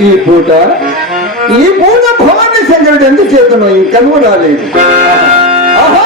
ఈ పూట? ఈ పూట భవానీ శంకరుడు ఎందుకు చేతను ఇంకనూ రాలేదు ఆహా,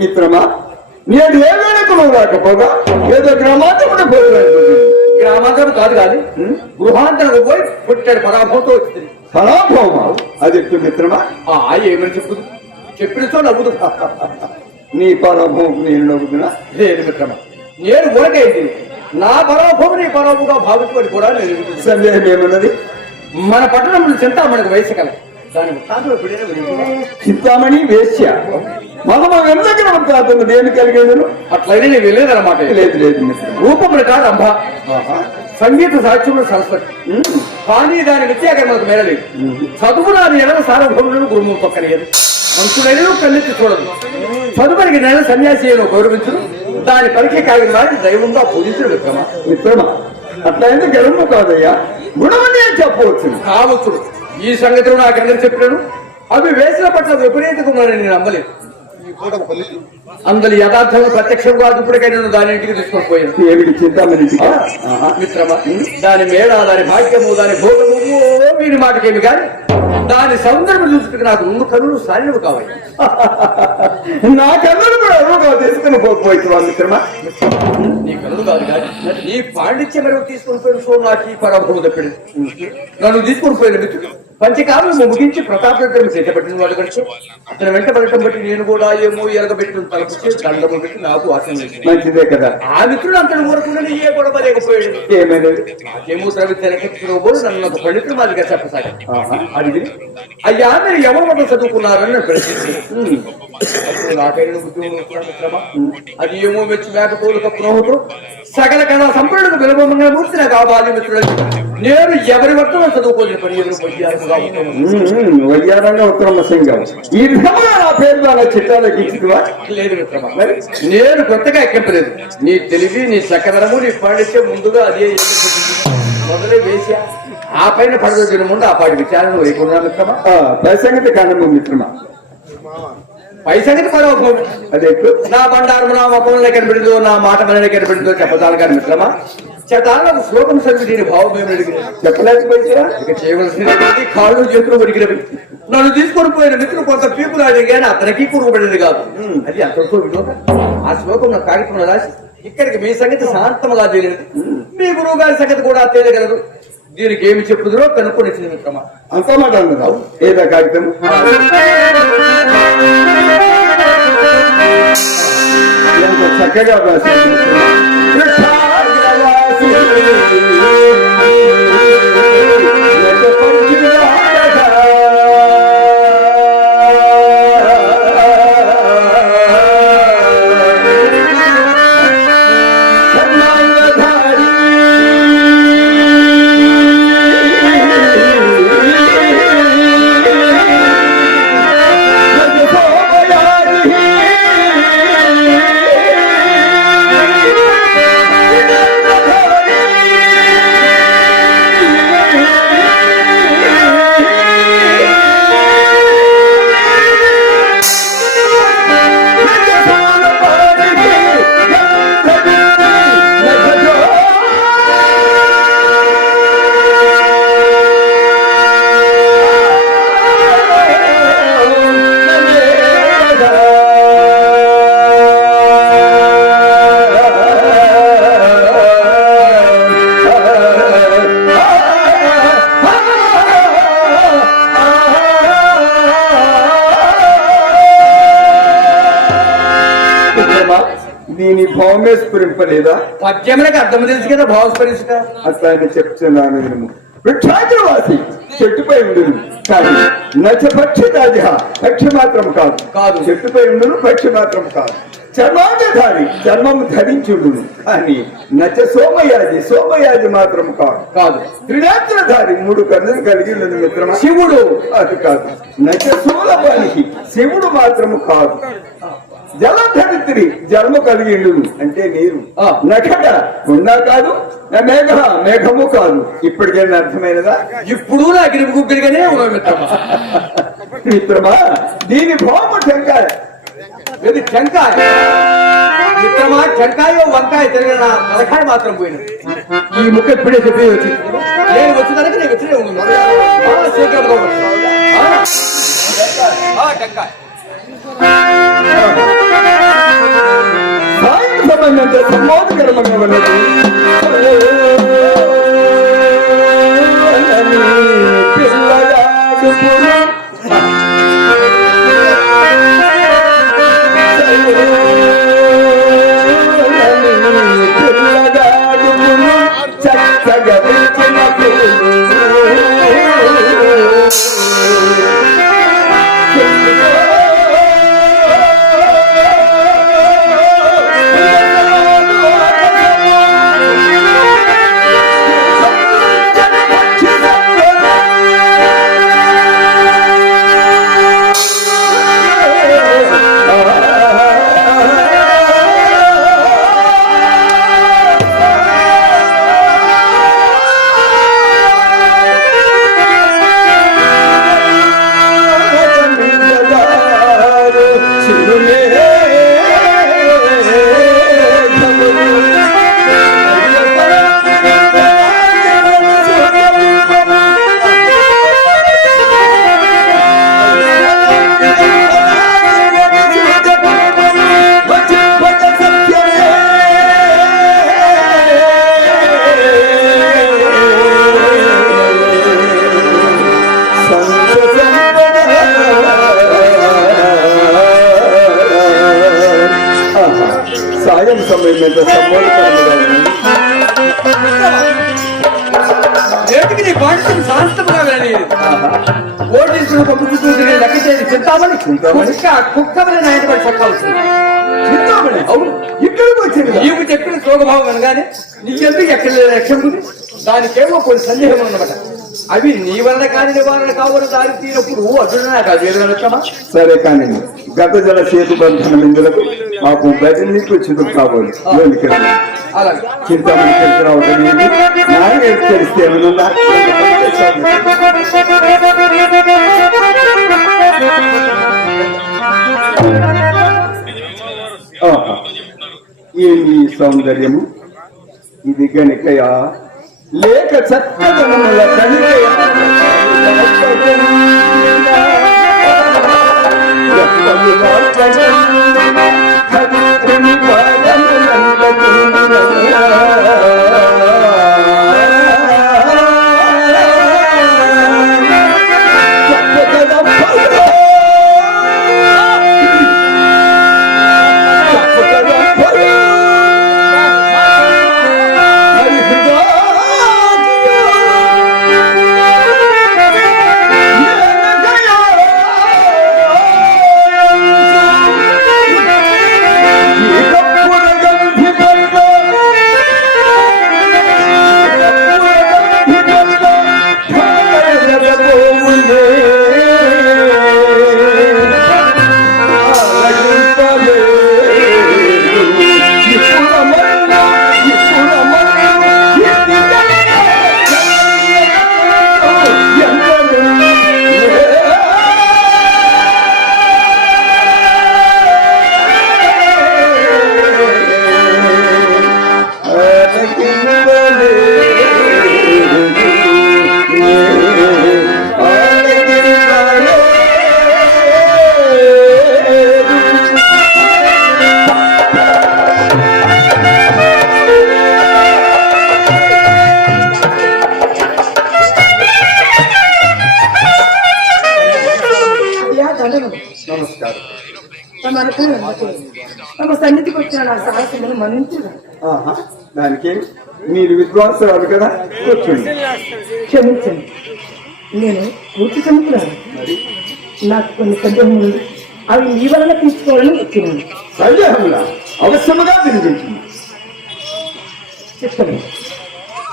మిత్రమా? నేడు ఏ నువ్వు రాకపోగా ఏదో గ్రామాంతమున పోయినట్టు గ్రామాంతరం కాదు కానీ గృహాంతరం పోయి పుట్టాడు పరాభవంతో వచ్చింది. పరాభవమ? అది ఎట్టు మిత్రమా? ఆ ఏమని చెప్పుదు చెప్పిన చోట నవ్వుదు. నీ పరాభవం నేను నవ్వుతున్నా లేదు మిత్రమా. నేను ఊరకేంటి నా పరాభవం నీ పరాభుగా భావించుకొని కూడా నేను. సందేహం ఏమన్నది? మన పట్టణంలో చింతామణికి వయసు కల. దాని? చింతామణి వేశ్య. మనమ వెనుదగిన అతను దేని కలిగేదను అట్లయితే నేను వెళ్ళేదన్నమాట లేదు లేదు రూపములు కాదు అంబ. సంగీత సాక్ష్యములు సరస్వతి. కానీ దాని విద్యాకర్మకు మేరలేదు చదువు నాది ఎడల సార్వభౌములను గురుము పక్కనేది మంచులైన కన్నెత్తి చూడదు. చదువునికి నెల సన్యాసి అయిన గౌరవించదు దాని పరీక్ష కాగిన వారి దైవంగా పూజించిన విక్రమ. మిత్రమా అట్లా అయితే గర్వము కాదయ్యా. గుణమని చెప్పవచ్చు కావచ్చు ఈ సంగతులు నాకు అందరు చెప్పాను అవి వేసిన పట్ల విపరీతంగా నేను నమ్మలేదు. అందులో యథార్థంగా ప్రత్యక్షంగా ఇప్పటికైనా నేను దాని ఇంటికి తీసుకొని పోయాను. ఏమిటి చింతామణి. మిత్రమా? దాని మేడ దాని భాగ్యము దాని భూతము ఓ వీరి మాటకేమి కాని దాని సౌందర్యం చూసుకుని నాకు రెండు కన్నులు సాలినవి కావాలి. నా కన్నులు కూడా ఎవరో తీసుకుని పోకపోయివా మిత్రమా నీ కన్నులు కాదు కాదు నీ పాండిత్యం మెరుగు తీసుకుని పోయిన సో నాకు ఈ పరభూమి తప్పింది నన్ను తీసుకుని పోయిన మిత్రుడు. పంచకాలం ముగించి ప్రతాపం చేతపట్టిన వాడు కనుక అతను వెంట పడటం బట్టి నేను కూడా ఏమో ఎరగబెట్టిన తలపుచ్చి దండము పెట్టి నాకు ఆశ మంచిదే కదా. ఆ మిత్రుడు అంతటి ఊరకుండానే ఏ గొడవ లేకపోయాడు ఏమైనది నాకేమో ద్రవి తెరకెత్తుకోబోదు నన్ను ఒక పండితుడు మాదిగా చెప్పసాగాడు. ఆహా. అయ్యా మీరు ఎవరు మొదలు చదువుకున్నారని నాకైన ఉద్యోగం మిత్రమా? అది ఏమో మెచ్చి మేకపోలు కప్పునవుతూ సకల కళ సంపూర్ణకు విలువమంగా మూర్తి నాకు ఆ బాల్య నేను ఎవరి వర్తన చదువుకోలేని పని. వయ్యారంగా ఉత్తరమ్మ సింగం ఈ విధంగా నా పేరు ద్వారా చిట్టాలకు ఇచ్చివా లేదు మిత్రమా. నేను కొత్తగా ఎక్కింపలేదు. నీ తెలివి నీ చక్కదనము నీ పాండిత్యం ముందుగా అదే. మొదలే వేసా ఆ పైన పడదొచ్చిన ముందు ఆ పాటి విచారణ వైకున్నా మిత్రమా? ప్రసంగతి కానమ్మ మిత్రమా? పై సంగతి పరవ అదే నా బండారు నా ముఖంలో కనిపెడుతుందో నా మాట మీద కనిపెడుతుందో చెప్పదాను కానీ మిత్రమా? చేతాలకు శ్లోకం చదివి దీని భావం ఏమి అడిగిన చెప్పలేకపోయినా? ఇక చేయవలసినది కాళ్ళు చేతులు వడికినవి నన్ను తీసుకొని పోయిన మిత్రుడు కొంత పీపులు అడిగాని అతనికి కూరుబడింది కాదు. అది అంతతో వినోదం. ఆ శ్లోకం నా కాగితంలో రాసి ఇక్కడికి మీ సంగతి శాంతముగా తెలియదు మీ గురువు గారి సంగతి కూడా తెలియగలదు దీనికి ఏమి చెప్పుదో కనుక్కొని ఇచ్చింది మిత్రమా మాట ఏదా చక్కగా దీని భావమే స్ఫురింపలేదా? పద్యములకు అర్థం తెలుసు కదా భావస్పరిచుగా అట్లా అని చెప్తున్నాను వినుము వృక్షాగ్రవాసి చెట్టుపై ఉండును. కానీ నచ పక్షి తాజ పక్షి మాత్రం కాదు. కాదు. చెట్టుపై ఉండును పక్షి మాత్రం కాదు. చర్మాంగధారి చర్మము ధరించుండును కానీ నచ సోమయాజి సోమయాజి మాత్రం కాదు. కాదు. త్రినేత్రధారి మూడు కన్నులు కలిగి ఉన్నది మిత్రమా? శివుడు. అది కాదు. నచ శూలపానికి శివుడు మాత్రము కాదు. జలధరిత్రి జలము కలిగిండును అంటే నీరు. ఆ. నఖట ఉన్నా కాదు మేఘ మేఘము కాదు. ఇప్పటికైనా అర్థమైనదా? ఇప్పుడు నా గిరిపి గుగ్గిరిగానే ఉన్నావు మిత్రమా? మిత్రమా దీని భావము టెంకాయ. ఇది టెంకాయ? మిత్రమా టెంకాయ వంకాయ తిరిగిన తలకాయ మాత్రం పోయినది ఈ ముక్క ఇప్పుడే చెప్పి వచ్చి నేను వచ్చిందనక నేను వచ్చినే ఉన్నాను టెంకాయ. ಮಗನದಲ್ಲಿ ಮೋದಕರ ಮಗನ ಬಂದದ್ದು కుక్క చెప్పాల్సింది చింతామణి అవును. ఇక్కడికి వచ్చింది నీవు చెప్పిన శోకభావం అనగానే నీకెందుకు ఎక్కడ లేదు దానికేమో కొన్ని సందేహం ఉన్నమాట. అవి నీ వల్ల కాని నివారణ కావాలి దారి తీరప్పుడు అర్జున నాకు అది వేరు లక్ష్యమా సరే కానీ గత జల సేతు బంధనం ఇందులకు మాకు బయట నీకు చిదుకు కాబోలు చింతామణి తెలిసి నాయన తెలిస్తే ఏమన్నా ఏమి సౌందర్యము ఇది గనికయా లేక చక్కదనముల కనికయా? మీరు విద్వాంసరాలు కదా? కూర్చోండి. క్షమించండి. నేను పూర్తి చదువుతున్నాను నాకు కొన్ని సందేహములు ఉంది. అవి మీ వలన తీసుకోవాలని వచ్చినాను. సందేహంలా? అవశ్యముగా వినిపించింది చిత్తమే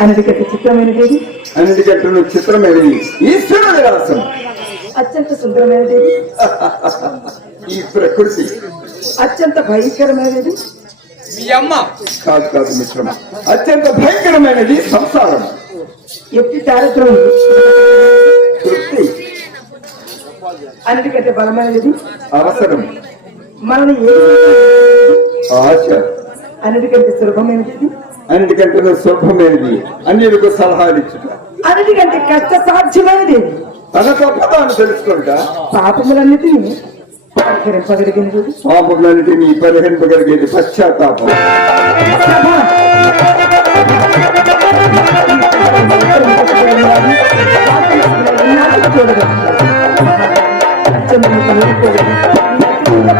అనధికత చిత్రమైనదేది? అన్నిటికంటే చిత్రమైనది. ఈశ్వర విలాసం అత్యంత సుందరమైనదేది? ఈ ప్రకృతి. అత్యంత భయంకరమైనది? మీ అమ్మ కాదు కాదు మిత్రమ. అత్యంత భయంకరమైనది సంసారం. ఎట్టి దారిద్ర్యం. తృప్తి. అన్నిటికంటే బలమైనది అవసరం. మనల్ని ఏది ఆశ. అన్నిటికంటే సులభమైనది? అన్నిటికంటే శుభమైనది అన్నిటికి సలహాలు ఇచ్చుట. అన్నిటికంటే కష్ట సాధ్యమైనది తన తప్పదాన్ని తెలుసుకుంటా? పాపములన్నిటినీ పరిహరింపగలిగినది పాపములన్నిటినీ పరిహరింపగలిగేది పశ్చాత్తాపం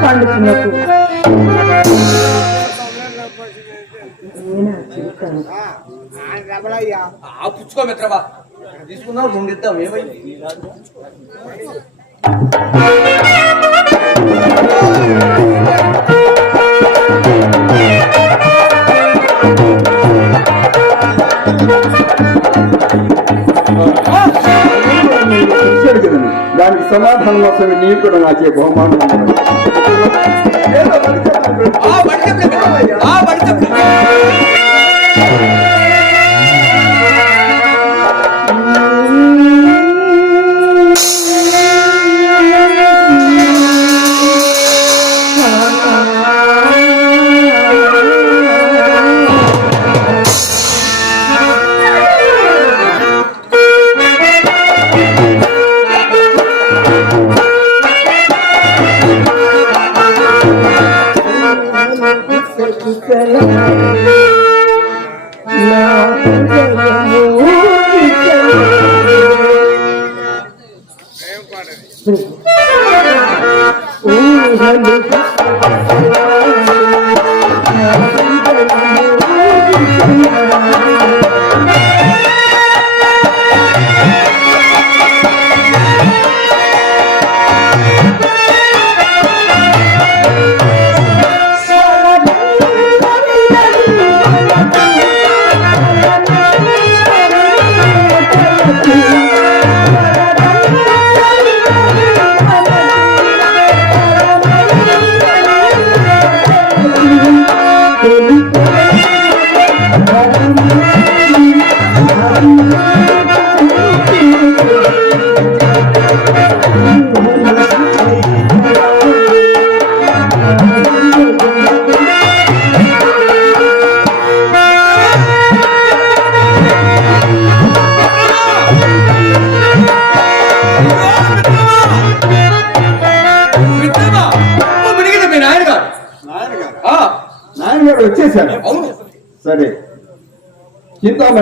పాండుతున్నట్టు ఆ పుచ్చుకో మిత్రమా తీసుకుందాం రెండు ఇద్దాం ఏమైంది తెలిసాడు కదండి దానికి సమాధానం కోసం నీవు కూడా నాకే బహుమానం ఇవ్వను. ఏదో మరి చెప్పండి. ఆ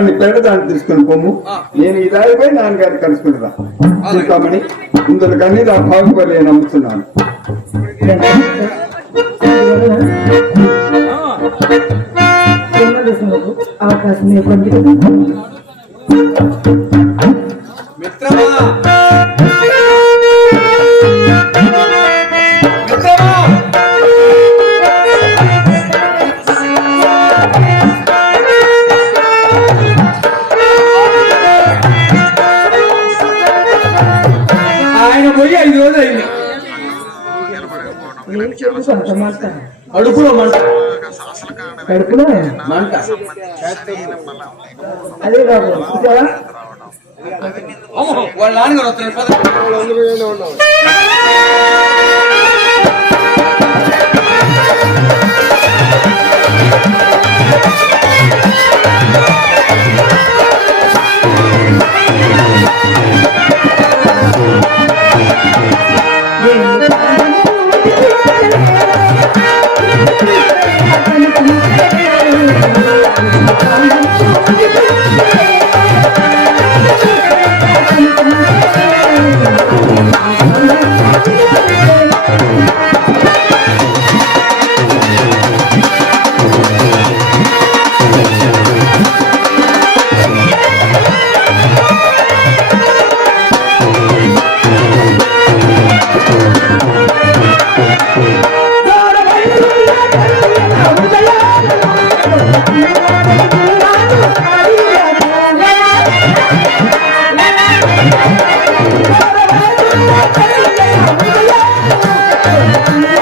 చింతామణి పెడదాన్ని తీసుకుని పొమ్ము. నేను ఈ దారిపై నాన్నగారు కలుసుకుంటా చింతామణి ఇందులో కానీ నా బాగుపడి నమ్ముతున్నాను అవకాశం ఇవ్వండి అడుపులో మంట. కడుపులో మంట. అదే అమ్మో, వాళ్ళ నాన్నగారు వస్తున్నారు పద. Thank you.